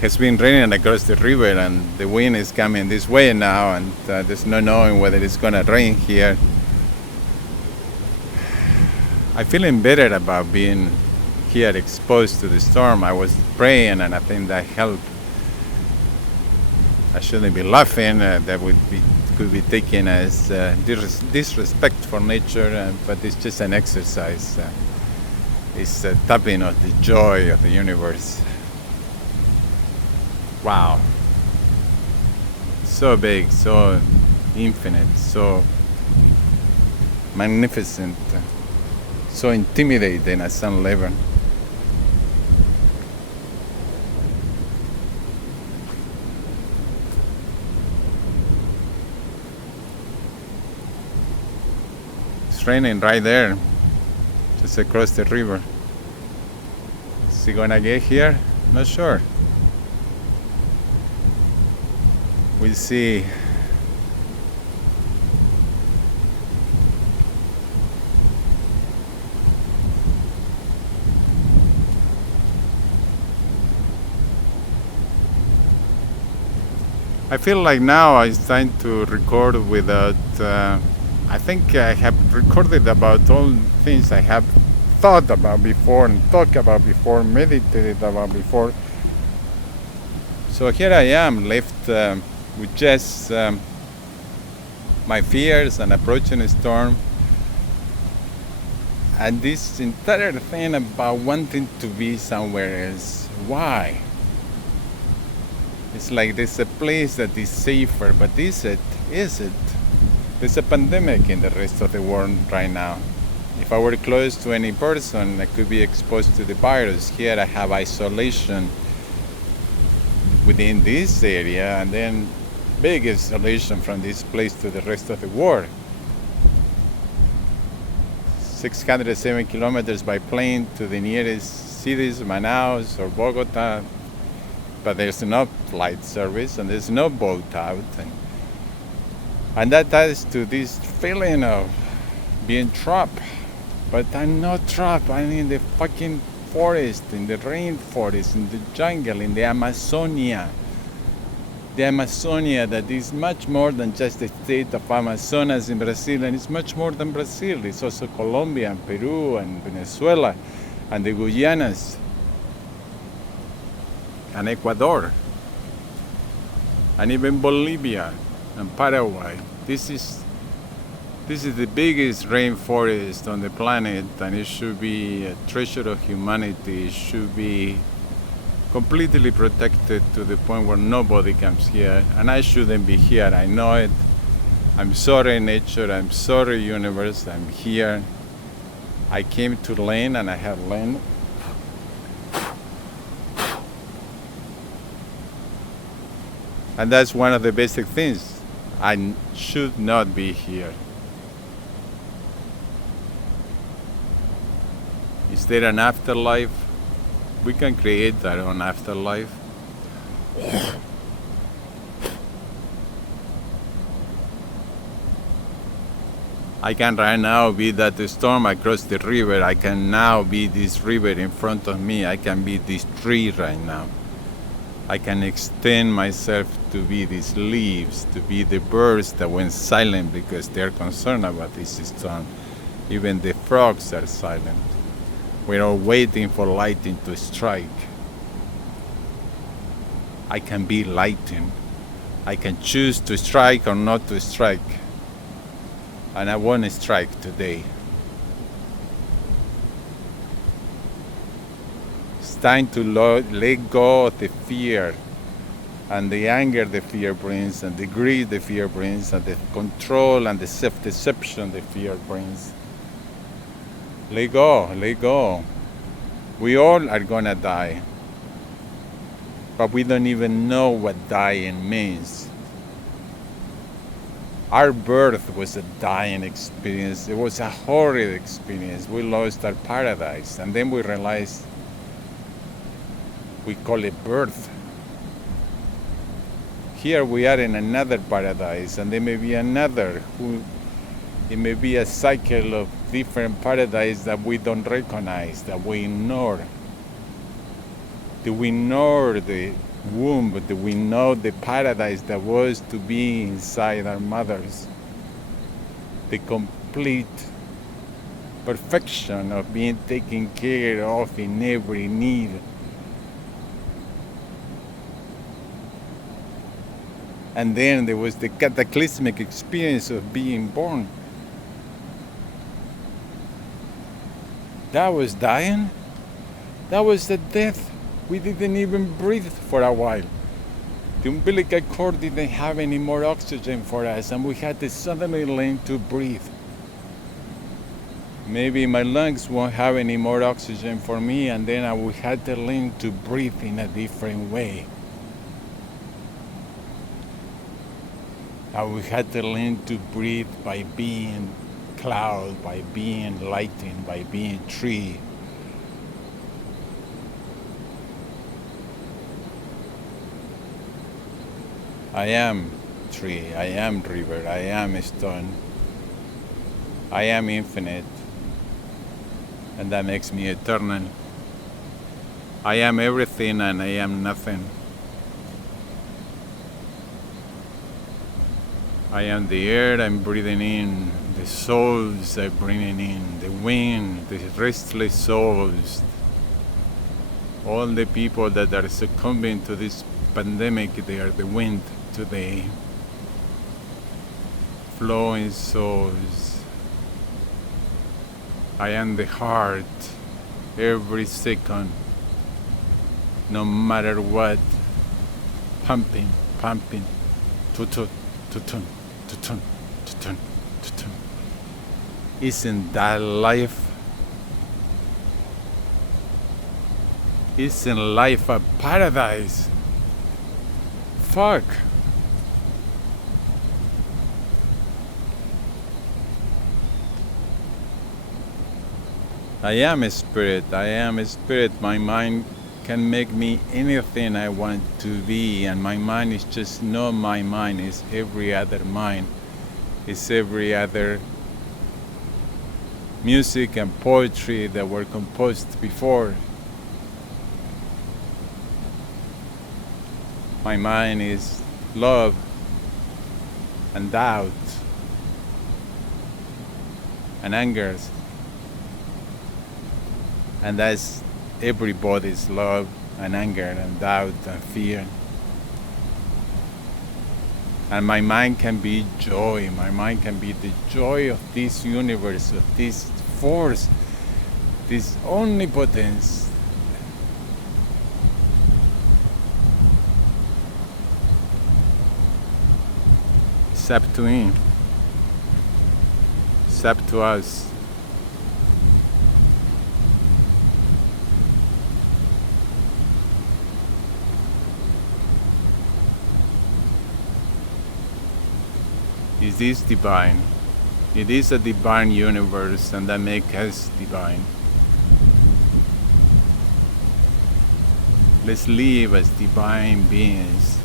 It's been raining across the river and the wind is coming this way now, and there's no knowing whether it's gonna rain here. I'm feeling better about being here exposed to the storm. I was praying and I think that helped. I shouldn't be laughing. That could be taken as disrespect for nature, but it's just an exercise. It's a tapping of the joy of the universe. Wow. So big, so infinite, so magnificent, so intimidating at some level. It's raining right there, just across the river. Is he gonna get here? Not sure. We'll see. I feel like now it's time to record without. I think I have recorded about all things I have thought about before and talked about before, meditated about before. So here I am, left with just my fears and approaching a storm, and this entire thing about wanting to be somewhere else. Why? It's like there's a place that is safer, but is it? Is it? There's a pandemic in the rest of the world right now. If I were close to any person, I could be exposed to the virus. Here I have isolation within this area, and then big isolation from this place to the rest of the world. 607 kilometers by plane to the nearest cities, Manaus or Bogota, but there's no flight service and there's no boat out. And that ties to this feeling of being trapped. But I'm not trapped. I'm in the fucking forest, in the rainforest, in the jungle, in the Amazonia. The Amazonia that is much more than just the state of Amazonas in Brazil, and it's much more than Brazil. It's also Colombia and Peru and Venezuela and the Guyanas and Ecuador and even Bolivia and Paraguay. This is the biggest rainforest on the planet, and it should be a treasure of humanity. It should be completely protected to the point where nobody comes here, and I shouldn't be here. I know it. I'm sorry, nature. I'm sorry, universe. I'm here. I came to learn, and I have learned. And that's one of the basic things. I should not be here. Is there an afterlife? We can create our own afterlife. I can right now be that storm across the river. I can now be this river in front of me. I can be this tree right now. I can extend myself to be these leaves, to be the birds that went silent because they're concerned about this storm. Even the frogs are silent. We're all waiting for lightning to strike. I can be lightning. I can choose to strike or not to strike. And I won't strike today. It's time to let go of the fear and the anger the fear brings, and the greed the fear brings, and the control and the self-deception the fear brings. Let go, let go. We all are gonna die, but we don't even know what dying means. Our birth was a dying experience. It was a horrid experience. We lost our paradise, and then we realized we call it birth. Here we are in another paradise, and there may be another. It may be a cycle of different paradise that we don't recognize, that we ignore. Do we ignore the womb? Do we know the paradise that was to be inside our mothers? The complete perfection of being taken care of in every need. And then there was the cataclysmic experience of being born. That was dying. That was the death. We didn't even breathe for a while. The umbilical cord didn't have any more oxygen for us, and we had to suddenly learn to breathe. Maybe my lungs won't have any more oxygen for me, and then I will have to learn to breathe in a different way. I will have to learn to breathe by being cloud, by being lightning, by being tree. I am tree, I am river, I am stone, I am infinite, and that makes me eternal. I am everything and I am nothing. I am the air I'm breathing in, the souls I'm bringing in, the wind, the restless souls, all the people that are succumbing to this pandemic, they are the wind today. Flowing souls. I am the heart every second, no matter what, pumping, tutun, tutun, tutun, tutun, tutun. Isn't that life? Isn't life a paradise? Fuck. I am a spirit. I am a spirit. My mind can make me anything I want to be, and my mind is just not my mind. It's every other mind. It's every other music and poetry that were composed before. My mind is love and doubt and anger. And that's everybody's love and anger and doubt and fear. And my mind can be joy. My mind can be the joy of this universe, of this force, this omnipotence. It's up to him. It's up to us. Is this divine? It is a divine universe, and that makes us divine. Let's live as divine beings.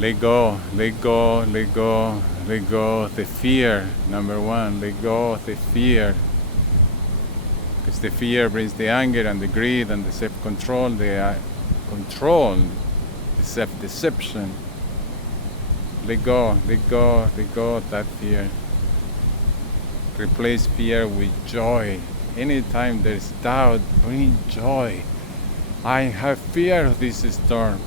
Let go, let go, let go, let go of the fear. Number one, let go of the fear. Because the fear brings the anger and the greed and the self-control, the self-deception. Let go of that fear. Replace fear with joy. Anytime there's doubt, bring joy. I have fear of this storm.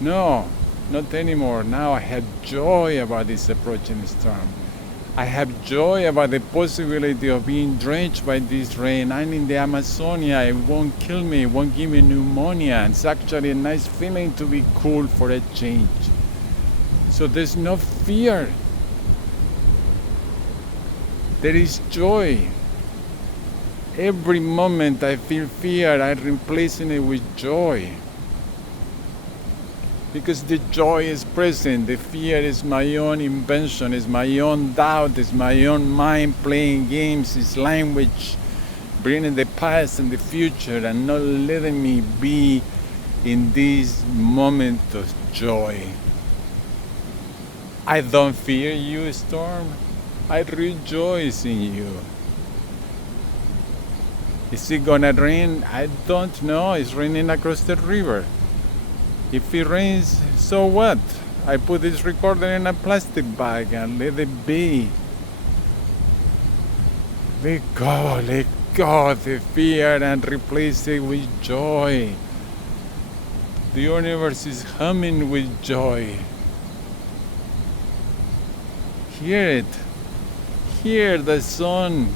No, not anymore. Now I have joy about this approaching storm. I have joy about the possibility of being drenched by this rain. I'm in the Amazonia. It won't kill me. It won't give me pneumonia. It's actually a nice feeling to be cool for a change. So there's no fear. There is joy. Every moment I feel fear, I'm replacing it with joy. Because the joy is present, the fear is my own invention, is my own doubt, is my own mind playing games, is language bringing the past and the future and not letting me be in this moment of joy. I don't fear you, storm. I rejoice in you. Is it gonna rain? I don't know. It's raining across the river. If it rains, so what? I put this recorder in a plastic bag and let it be. Let go the fear and replace it with joy. The universe is humming with joy. Hear it. Hear the sun,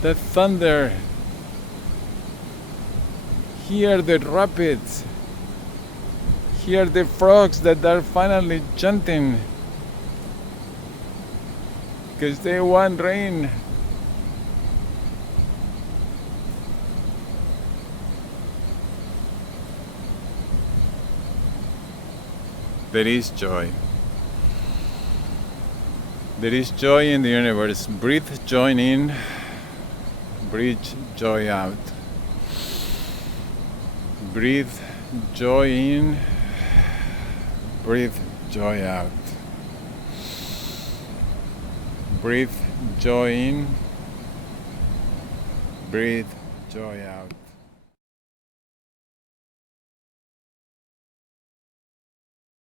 the thunder. Hear the rapids. Hear the frogs that are finally chanting because they want rain. There is joy. There is joy in the universe. Breathe joy in, breathe joy out. Breathe joy in, breathe joy out. Breathe joy in, breathe joy out.